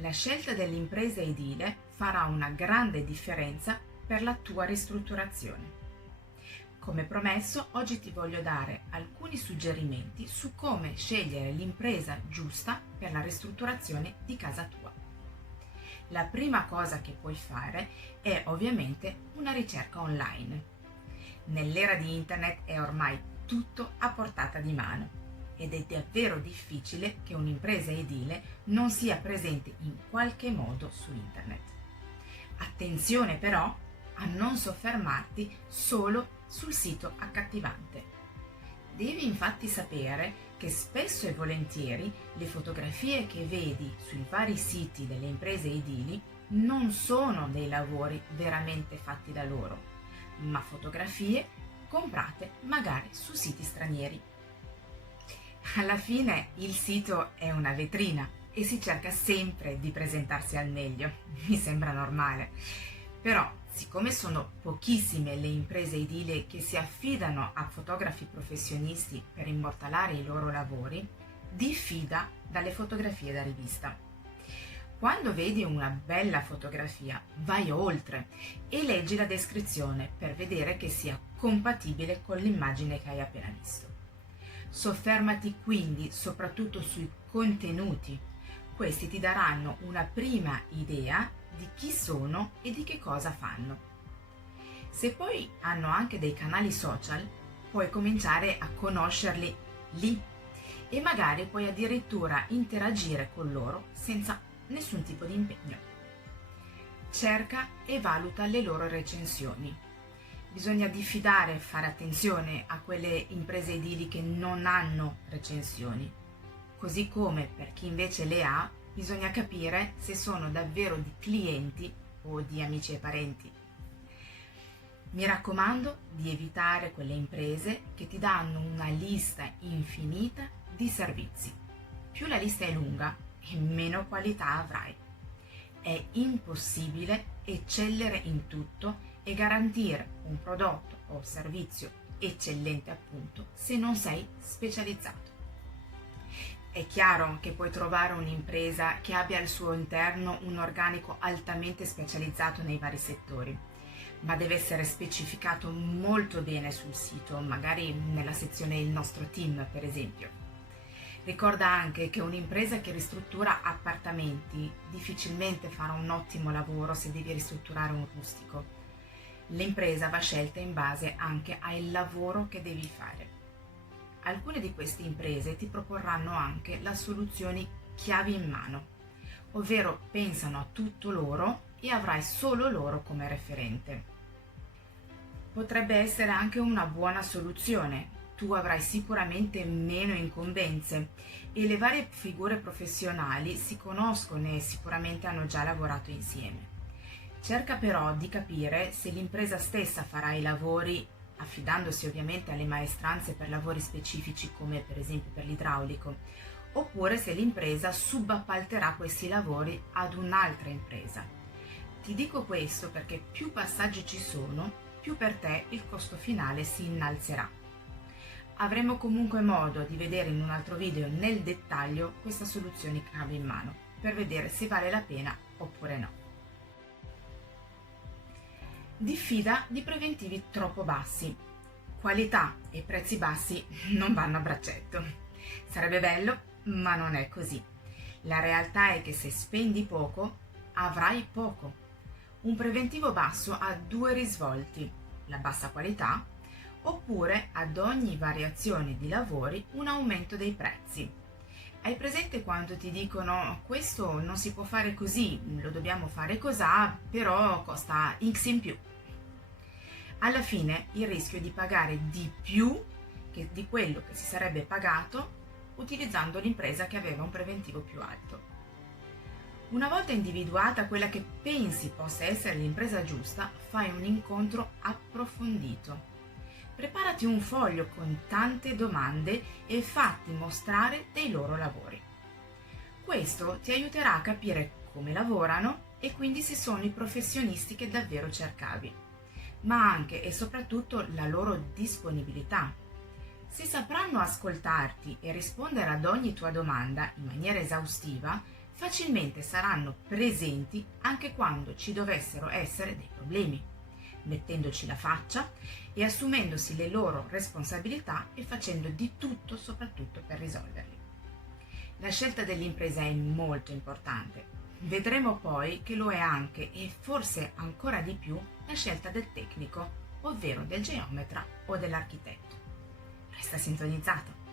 La scelta dell'impresa edile farà una grande differenza per la tua ristrutturazione. Come promesso, oggi ti voglio dare alcuni suggerimenti su come scegliere l'impresa giusta per la ristrutturazione di casa tua. La prima cosa che puoi fare è ovviamente una ricerca online. Nell'era di internet è ormai tutto a portata di mano ed è davvero difficile che un'impresa edile non sia presente in qualche modo su internet. Attenzione però a non soffermarti solo sul sito accattivante. Devi infatti sapere che spesso e volentieri le fotografie che vedi sui vari siti delle imprese edili non sono dei lavori veramente fatti da loro, ma fotografie comprate magari su siti stranieri. Alla fine il sito è una vetrina e si cerca sempre di presentarsi al meglio, mi sembra normale. Però, siccome sono pochissime le imprese edili che si affidano a fotografi professionisti per immortalare i loro lavori, diffida dalle fotografie da rivista. Quando vedi una bella fotografia, vai oltre e leggi la descrizione per vedere che sia compatibile con l'immagine che hai appena visto. Soffermati quindi soprattutto sui contenuti. Questi ti daranno una prima idea di chi sono e di che cosa fanno. Se poi hanno anche dei canali social, puoi cominciare a conoscerli lì e magari puoi addirittura interagire con loro senza nessun tipo di impegno. Cerca e valuta le loro recensioni. Bisogna diffidare e fare attenzione a quelle imprese edili che non hanno recensioni, così come per chi invece le ha, bisogna capire se sono davvero di clienti o di amici e parenti. Mi raccomando di evitare quelle imprese che ti danno una lista infinita di servizi. Più la lista è lunga e meno qualità avrai. È impossibile eccellere in tutto e garantire un prodotto o servizio eccellente appunto se non sei specializzato. È chiaro che puoi trovare un'impresa che abbia al suo interno un organico altamente specializzato nei vari settori, ma deve essere specificato molto bene sul sito, magari nella sezione Il nostro team per esempio. Ricorda anche che un'impresa che ristruttura appartamenti difficilmente farà un ottimo lavoro se devi ristrutturare un rustico. L'impresa va scelta in base anche al lavoro che devi fare. Alcune di queste imprese ti proporranno anche la soluzione chiavi in mano, ovvero pensano a tutto loro e avrai solo loro come referente. Potrebbe essere anche una buona soluzione, tu avrai sicuramente meno incombenze e le varie figure professionali si conoscono e sicuramente hanno già lavorato insieme. Cerca però di capire se l'impresa stessa farà i lavori affidandosi ovviamente alle maestranze per lavori specifici come per esempio per l'idraulico, oppure se l'impresa subappalterà questi lavori ad un'altra impresa. Ti dico questo perché più passaggi ci sono, più per te il costo finale si innalzerà. Avremo comunque modo di vedere in un altro video nel dettaglio questa soluzione chiave in mano, per vedere se vale la pena oppure no. Diffida di preventivi troppo bassi. Qualità e prezzi bassi non vanno a braccetto. Sarebbe bello, ma non è così. La realtà è che se spendi poco, avrai poco. Un preventivo basso ha due risvolti: la bassa qualità, oppure ad ogni variazione di lavori un aumento dei prezzi. Hai presente quando ti dicono questo non si può fare così, lo dobbiamo fare cosà, però costa X in più? Alla fine il rischio è di pagare di più di quello che si sarebbe pagato utilizzando l'impresa che aveva un preventivo più alto. Una volta individuata quella che pensi possa essere l'impresa giusta, fai un incontro approfondito. Preparati un foglio con tante domande e fatti mostrare dei loro lavori. Questo ti aiuterà a capire come lavorano e quindi se sono i professionisti che davvero cercavi, ma anche e soprattutto la loro disponibilità. Se sapranno ascoltarti e rispondere ad ogni tua domanda in maniera esaustiva, facilmente saranno presenti anche quando ci dovessero essere dei problemi, mettendoci la faccia e assumendosi le loro responsabilità e facendo di tutto soprattutto per risolverli. La scelta dell'impresa è molto importante. Vedremo poi che lo è anche e forse ancora di più la scelta del tecnico, ovvero del geometra o dell'architetto. Resta sintonizzato!